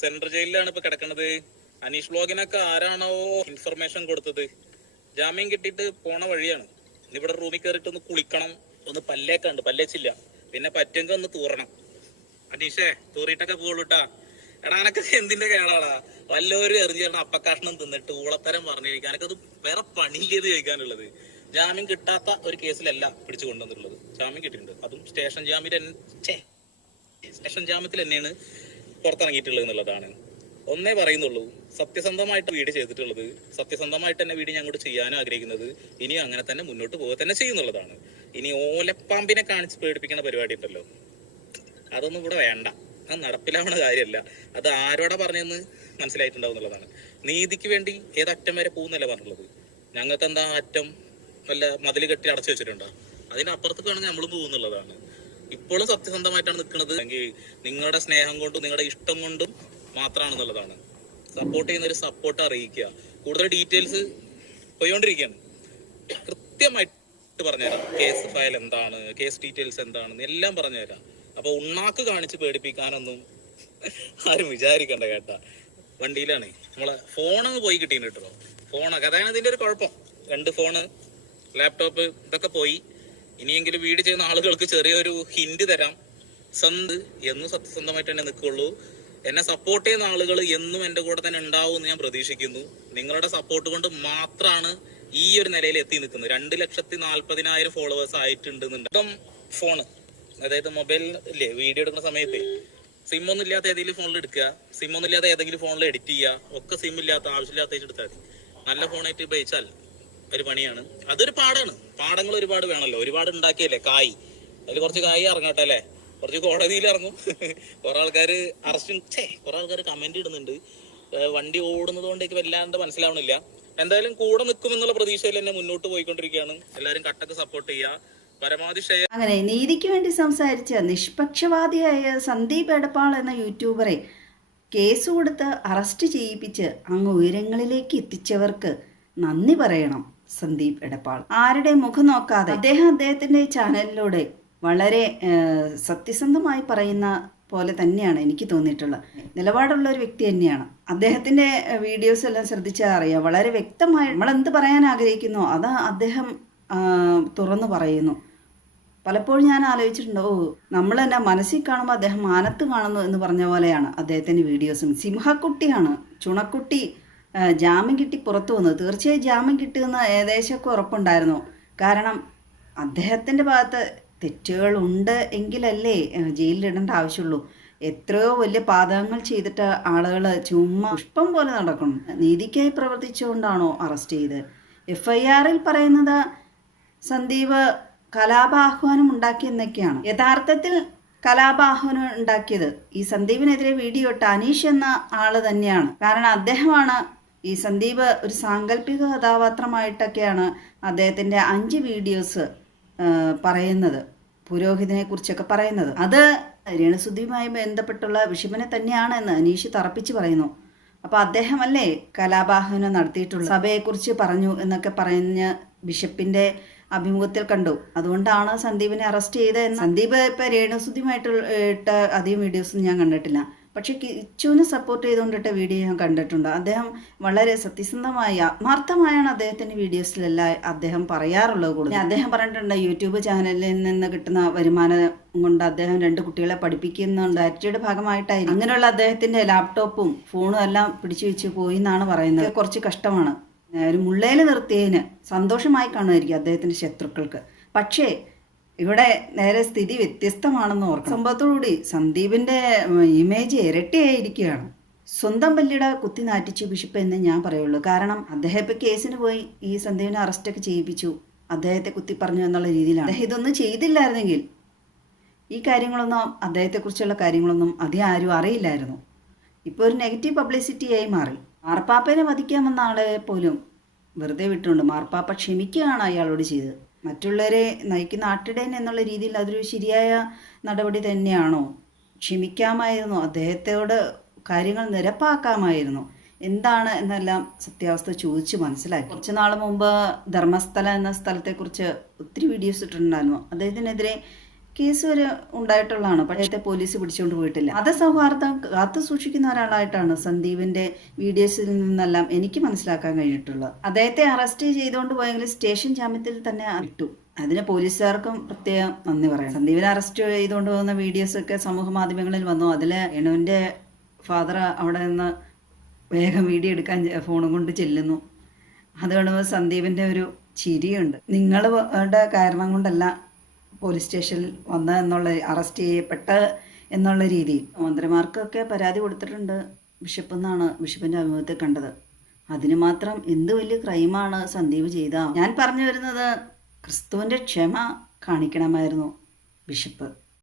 Central ജയിലിലാണ് ഇപ്പൊ കിടക്കുന്നത്. അനീഷ് വ്ലോഗിനൊക്കെ ആരാണോ ഇൻഫർമേഷൻ കൊടുത്തത്? ജാമ്യം കിട്ടിയിട്ട് പോണ വഴിയാണ്. ഇവിടെ റൂമിൽ കയറിയിട്ട് ഒന്ന് കുളിക്കണം, ഒന്ന് പല്ലേക്കെ ഉണ്ട്, പല്ലേച്ചില്ല. പിന്നെ പറ്റുമെങ്കിൽ ഒന്ന് തൂറണം. അനീഷേ, തൂറിയിട്ടൊക്കെ പോകുള്ളൂട്ടാ. എടാ എനക്ക് എന്തിന്റെ കേടാടാ? വല്ലവരും എറിഞ്ഞേണ്ട അപ്പക്കാഷണം തിന്നിട്ട് ഊളത്തരം പറഞ്ഞിരിക്കാൻ എനിക്കത് വേറെ പണിയില്ലേത് ചോദിക്കാനുള്ളത്. ജാമ്യം കിട്ടാത്ത ഒരു കേസിലല്ല പിടിച്ചു കൊണ്ടുവന്നിട്ടുള്ളത്. ജാമ്യം കിട്ടിയിട്ടുണ്ട്, അതും സ്റ്റേഷൻ ജാമ്യത്തിൽ തന്നെയാണ് പുറത്തിറങ്ങിയിട്ടുള്ളത് എന്നുള്ളതാണ്. ഒന്നേ പറയുന്നുള്ളൂ, സത്യസന്ധമായിട്ട് വീട് ചെയ്തിട്ടുള്ളത്, സത്യസന്ധമായിട്ട് തന്നെ വീട് ഞങ്ങോട്ട് ചെയ്യാനും ആഗ്രഹിക്കുന്നത്. ഇനിയും അങ്ങനെ തന്നെ മുന്നോട്ട് പോകുക തന്നെ ചെയ്യുന്നുള്ളതാണ്. ഇനി ഓലപ്പാമ്പിനെ കാണിച്ച് പേടിപ്പിക്കുന്ന പരിപാടി ഉണ്ടല്ലോ, അതൊന്നും ഇവിടെ വേണ്ട. അത് നടപ്പിലാവുന്ന കാര്യമല്ല. അത് ആരോടെ പറഞ്ഞെന്ന് മനസ്സിലായിട്ടുണ്ടാവും എന്നുള്ളതാണ്. നീതിക്ക് വേണ്ടി ഏതറ്റം വരെ പോകുന്നല്ല പറഞ്ഞുള്ളത്. ഞങ്ങൾക്ക് എന്താ അറ്റം വല്ല മതിൽ കെട്ടി അടച്ചു വെച്ചിട്ടുണ്ടോ? അതിനപ്പുറത്തേക്ക് വേണമെങ്കിൽ നമ്മളും പോകുന്നുള്ളതാണ്. ഇപ്പോഴും സത്യസന്ധമായിട്ടാണ് നിൽക്കുന്നത്. അല്ലെങ്കിൽ നിങ്ങളുടെ സ്നേഹം കൊണ്ടും നിങ്ങളുടെ ഇഷ്ടം കൊണ്ടും മാത്രമാണെന്നുള്ളതാണ്. സപ്പോർട്ട് ചെയ്യുന്നൊരു സപ്പോർട്ട് അറിയിക്കുക. കൂടുതൽ ഡീറ്റെയിൽസ് പോയിക്കൊണ്ടിരിക്കുകയാണ്. കൃത്യമായിട്ട് പറഞ്ഞുതരാം. കേസ് ഫയൽ എന്താണ്, കേസ് ഡീറ്റെയിൽസ് എന്താണെന്ന് എല്ലാം പറഞ്ഞുതരാം. അപ്പൊ ഉണ്ണാക്ക് കാണിച്ച് പേടിപ്പിക്കാനൊന്നും ആരും വിചാരിക്കണ്ട കേട്ടാ. വണ്ടിയിലാണ് നമ്മളെ ഫോണങ്ങ് പോയി കിട്ടീന് കേട്ടോ. ഫോണൊക്കെ അതാണ് ഇതിന്റെ ഒരു കുഴപ്പം. 2 ഫോണ്, ലാപ്ടോപ്പ് ഇതൊക്കെ പോയി. ഇനിയെങ്കിലും വീട് ചെയ്യുന്ന ആളുകൾക്ക് ചെറിയൊരു ഹിന്റ് തരാം. എന്നും സത്യസന്ധമായിട്ട് തന്നെ നിൽക്കുള്ളൂ. എന്നെ സപ്പോർട്ട് ചെയ്യുന്ന ആളുകൾ എന്നും എൻ്റെ കൂടെ തന്നെ ഉണ്ടാവും എന്ന് ഞാൻ പ്രതീക്ഷിക്കുന്നു. നിങ്ങളുടെ സപ്പോർട്ട് കൊണ്ട് മാത്രമാണ് ഈ ഒരു നിലയിൽ എത്തി നിൽക്കുന്നത്. 2,40,000 ഫോളോവേഴ്സ് ആയിട്ടുണ്ടെന്നുണ്ട്. ഫോണ്, അതായത് മൊബൈൽ ഇല്ലേ, വീഡിയോ എടുക്കുന്ന സമയത്ത് സിം ഒന്നും ഇല്ലാത്ത ഏതെങ്കിലും ഫോണിൽ എടുക്കുക, സിം ഒന്നും ഇല്ലാത്ത ഏതെങ്കിലും ഫോണിൽ എഡിറ്റ് ചെയ്യുക. ഒക്കെ സിം ഇല്ലാത്ത ആവശ്യമില്ലാത്ത എടുത്താൽ മതി. നല്ല ഫോണായിട്ട് ഉപയോഗിച്ചാൽ ഒരു പണിയാണ്. അതൊരു പാടാണ്. പാടങ്ങൾ ഒരുപാട് വേണമല്ലോ. ഒരുപാട് ഉണ്ടാക്കിയല്ലേ കായ്, അതിൽ കുറച്ച് കായ് ഇറങ്ങട്ടെ അല്ലേ. കുറച്ച് കോടതിയിൽ ഇറങ്ങും. കുറെ ആൾക്കാര് കുറെ ആൾക്കാർ കമന്റ് ഇടുന്നുണ്ട്. വണ്ടി ഓടുന്നത് കൊണ്ട് എനിക്ക് വല്ലാണ്ട് മനസ്സിലാവണില്ല. എന്തായാലും കൂടെ നിൽക്കുമെന്നുള്ള പ്രതീക്ഷയിൽ തന്നെ മുന്നോട്ട് പോയിക്കൊണ്ടിരിക്കുകയാണ്. എല്ലാവരും കട്ടക്ക് സപ്പോർട്ട് ചെയ്യുക. പരമാവധി ഷെയർ. അങ്ങനെ നീതിക്ക് വേണ്ടി സംസാരിച്ച നിഷ്പക്ഷവാദിയായ സന്ദീപ് എടപ്പാൾ എന്ന യൂട്യൂബറെ കേസ് കൊടുത്ത് അറസ്റ്റ് ചെയ്യിപ്പിച്ച് അങ്ങ് ഉയരങ്ങളിലേക്ക് എത്തിച്ചവർക്ക് നന്ദി പറയണം സന്ദീപ് എടപ്പാൾ. ആരുടെ മുഖം നോക്കാതെ അദ്ദേഹത്തിന്റെ ചാനലിലൂടെ വളരെ സത്യസന്ധമായി പറയുന്ന പോലെ തന്നെയാണ് എനിക്ക് തോന്നിയിട്ടുള്ളത്. നിലപാടുള്ള ഒരു വ്യക്തി തന്നെയാണ്. അദ്ദേഹത്തിന്റെ വീഡിയോസ് എല്ലാം ശ്രദ്ധിച്ചാൽ അറിയാം. വളരെ വ്യക്തമായി നമ്മൾ എന്ത് പറയാൻ ആഗ്രഹിക്കുന്നോ അത് അദ്ദേഹം തുറന്നു പറയുന്നു. പലപ്പോഴും ഞാൻ ആലോചിച്ചിട്ടുണ്ട്, നമ്മൾ തന്നെ മനസ്സിൽ കാണുമ്പോൾ അദ്ദേഹം മാനത്ത് കാണുന്നു എന്ന് പറഞ്ഞ പോലെയാണ് അദ്ദേഹത്തിൻ്റെ വീഡിയോസും. സിംഹക്കുട്ടിയാണ്, ചുണക്കുട്ടി ജാമ്യം കിട്ടി പുറത്തു വന്നത്. തീർച്ചയായും ജാമ്യം കിട്ടുമെന്ന് ഏകദേശമൊക്കെ ഉറപ്പുണ്ടായിരുന്നു. കാരണം അദ്ദേഹത്തിൻ്റെ ഭാഗത്ത് തെറ്റുകളുണ്ട് എങ്കിലല്ലേ ജയിലിലിടേണ്ട ആവശ്യമുള്ളൂ. എത്രയോ വലിയ പാതകങ്ങൾ ചെയ്തിട്ട് ആളുകൾ ചുമ്മാ പുഷ്പം പോലെ നടക്കണം. നീതിക്കായി പ്രവർത്തിച്ചുകൊണ്ടാണോ അറസ്റ്റ് ചെയ്ത്? FIR-ൽ പറയുന്നത് സന്ദീപ് കലാപാഹ്വാനം ഉണ്ടാക്കിയെന്നൊക്കെയാണ്. യഥാർത്ഥത്തിൽ കലാപാഹ്വാനം ഉണ്ടാക്കിയത് ഈ സന്ദീപിനെതിരെ വീഡിയോ ഇട്ട അനീഷ് എന്ന ആള് തന്നെയാണ്. കാരണം അദ്ദേഹമാണ് ഈ സന്ദീപ് ഒരു സാങ്കല്പിക കഥാപാത്രമായിട്ടൊക്കെയാണ് അദ്ദേഹത്തിൻ്റെ 5 വീഡിയോസ് പറയുന്നത്, പുരോഹിതനെ കുറിച്ചൊക്കെ പറയുന്നത്. അത് രേണുസുധിയുമായി ബന്ധപ്പെട്ടുള്ള വിഷയനെ തന്നെയാണ് എന്ന് അനീഷ് തറപ്പിച്ച് പറയുന്നു. അപ്പോൾ അദ്ദേഹമല്ലേ കലാപാഹ്വാനം നടത്തിയിട്ടുള്ള സഭയെക്കുറിച്ച് പറഞ്ഞു എന്നൊക്കെ പറഞ്ഞ് ബിഷപ്പിന്റെ അഭിമുഖത്തിൽ കണ്ടു. അതുകൊണ്ടാണ് സന്ദീപിനെ അറസ്റ്റ് ചെയ്തത്. സന്ദീപ് ഇപ്പം രേണുസുധിയുമായിട്ട് ഇട്ട അധികം വീഡിയോസൊന്നും ഞാൻ കണ്ടിട്ടില്ല. പക്ഷേ കിച്ചുവിനെ സപ്പോർട്ട് ചെയ്തുകൊണ്ടിട്ട വീഡിയോ ഞാൻ കണ്ടിട്ടുണ്ട്. അദ്ദേഹം വളരെ സത്യസന്ധമായി ആത്മാർത്ഥമായാണ് അദ്ദേഹത്തിൻ്റെ വീഡിയോസിലെല്ലാം അദ്ദേഹം പറയാറുള്ളത്. കൂടുതൽ അദ്ദേഹം പറഞ്ഞിട്ടുണ്ട്, യൂട്യൂബ് ചാനലിൽ നിന്ന് കിട്ടുന്ന വരുമാനം കൊണ്ട് അദ്ദേഹം 2 കുട്ടികളെ പഠിപ്പിക്കുന്നുണ്ട്. ആക്ടിയുടെ ഭാഗമായിട്ടായിരിക്കും. അങ്ങനെയുള്ള അദ്ദേഹത്തിൻ്റെ ലാപ്ടോപ്പും ഫോണും എല്ലാം പിടിച്ചു വെച്ച് പോയി എന്നാണ് പറയുന്നത്. കുറച്ച് കഷ്ടമാണ്. ഒരു മുള്ളയിൽ നിർത്തിയതിന് സന്തോഷമായി കാണുമായിരിക്കും അദ്ദേഹത്തിൻ്റെ ശത്രുക്കൾക്ക്. പക്ഷേ ഇവിടെ നേരെ സ്ഥിതി വ്യത്യസ്തമാണെന്ന് ഓർക്കണം. സംഭവത്തോടുകൂടി സന്ദീപിൻ്റെ ഇമേജ് ഇരട്ടിയായിരിക്കുകയാണ്. സ്വന്തം പല്ലിട കുത്തി നാറ്റിച്ചു ബിഷപ്പ് എന്ന് ഞാൻ പറയുള്ളൂ. കാരണം അദ്ദേഹം ഇപ്പോൾ കേസിന് പോയി ഈ സന്ദീപിനെ അറസ്റ്റൊക്കെ ചെയ്യിപ്പിച്ചു, അദ്ദേഹത്തെ കുത്തി പറഞ്ഞു എന്നുള്ള രീതിയിലാണ്. അദ്ദേഹം ഇതൊന്നും ചെയ്തില്ലായിരുന്നെങ്കിൽ ഈ കാര്യങ്ങളൊന്നും, അദ്ദേഹത്തെക്കുറിച്ചുള്ള കാര്യങ്ങളൊന്നും അധികം ആരും അറിയില്ലായിരുന്നു. ഇപ്പോൾ ഒരു നെഗറ്റീവ് പബ്ലിസിറ്റിയായി മാറി. മാർപ്പാപ്പനെ വധിക്കാമെന്ന ആളെ പോലും വെറുതെ വിട്ടുകൊണ്ട് മാർപ്പാപ്പ ക്ഷമിക്കുകയാണ് അയാളോട് ചെയ്തത്. മറ്റുള്ളവരെ നയിക്കുന്ന ആട്ടിടയൻ എന്നുള്ള രീതിയിൽ അതൊരു ശരിയായ നടപടി തന്നെയാണോ? ക്ഷമിക്കാമായിരുന്നു, അദ്ദേഹത്തോട് കാര്യങ്ങൾ നിരപ്പാക്കാമായിരുന്നു. എന്താണ് എന്നെല്ലാം സത്യാവസ്ഥ ചോദിച്ച് മനസ്സിലാക്കി. കുറച്ച് നാൾ മുമ്പ് ധർമ്മസ്ഥല എന്ന സ്ഥലത്തെക്കുറിച്ച് ഒത്തിരി വീഡിയോസ് ഇട്ടിട്ടുണ്ടായിരുന്നു. അദ്ദേഹത്തിനെതിരെ കേസ് വരെ ഉണ്ടായിട്ടുള്ളതാണ്. പക്ഷേ പോലീസ് പിടിച്ചുകൊണ്ട് പോയിട്ടില്ല. മതസൗഹാർദ്ദം കാത്തു സൂക്ഷിക്കുന്ന ഒരാളായിട്ടാണ് സന്ദീപിന്റെ വീഡിയോസിൽ നിന്നെല്ലാം എനിക്ക് മനസ്സിലാക്കാൻ കഴിഞ്ഞിട്ടുള്ളത്. അദ്ദേഹത്തെ അറസ്റ്റ് ചെയ്തുകൊണ്ട് പോയെങ്കിൽ സ്റ്റേഷൻ ജാമ്യത്തിൽ തന്നെ ഇട്ടു. അതിന് പോലീസുകാർക്കും പ്രത്യേകം നന്ദി പറയണം. സന്ദീപിനെ അറസ്റ്റ് ചെയ്തുകൊണ്ട് പോകുന്ന വീഡിയോസൊക്കെ സമൂഹ മാധ്യമങ്ങളിൽ വന്നു. അതിൽ എണുവിൻ്റെ ഫാദർ അവിടെ നിന്ന് വേഗം വീഡിയോ എടുക്കാൻ ഫോണും കൊണ്ട് ചെല്ലുന്നു. അത് കാണുമ്പോൾ സന്ദീപിൻ്റെ ഒരു ചിരിയുണ്ട്. നിങ്ങളുടെ കാരണം കൊണ്ടല്ല പോലീസ് സ്റ്റേഷനിൽ വന്ന എന്നുള്ള അറസ്റ്റ് ചെയ്യപ്പെട്ട എന്നുള്ള രീതിയിൽ മന്ത്രിമാർക്കൊക്കെ പരാതി കൊടുത്തിട്ടുണ്ട് ബിഷപ്പ് എന്നാണ് ബിഷപ്പിൻ്റെ അഭിമുഖത്തിൽ കണ്ടത്. അതിന് മാത്രം എന്ത് വലിയ ക്രൈമാണ് സന്ദീപ് ചെയ്ത. ഞാൻ പറഞ്ഞു വരുന്നത് ക്രിസ്തുവിൻ്റെ ക്ഷമ കാണിക്കണമായിരുന്നു ബിഷപ്പ്.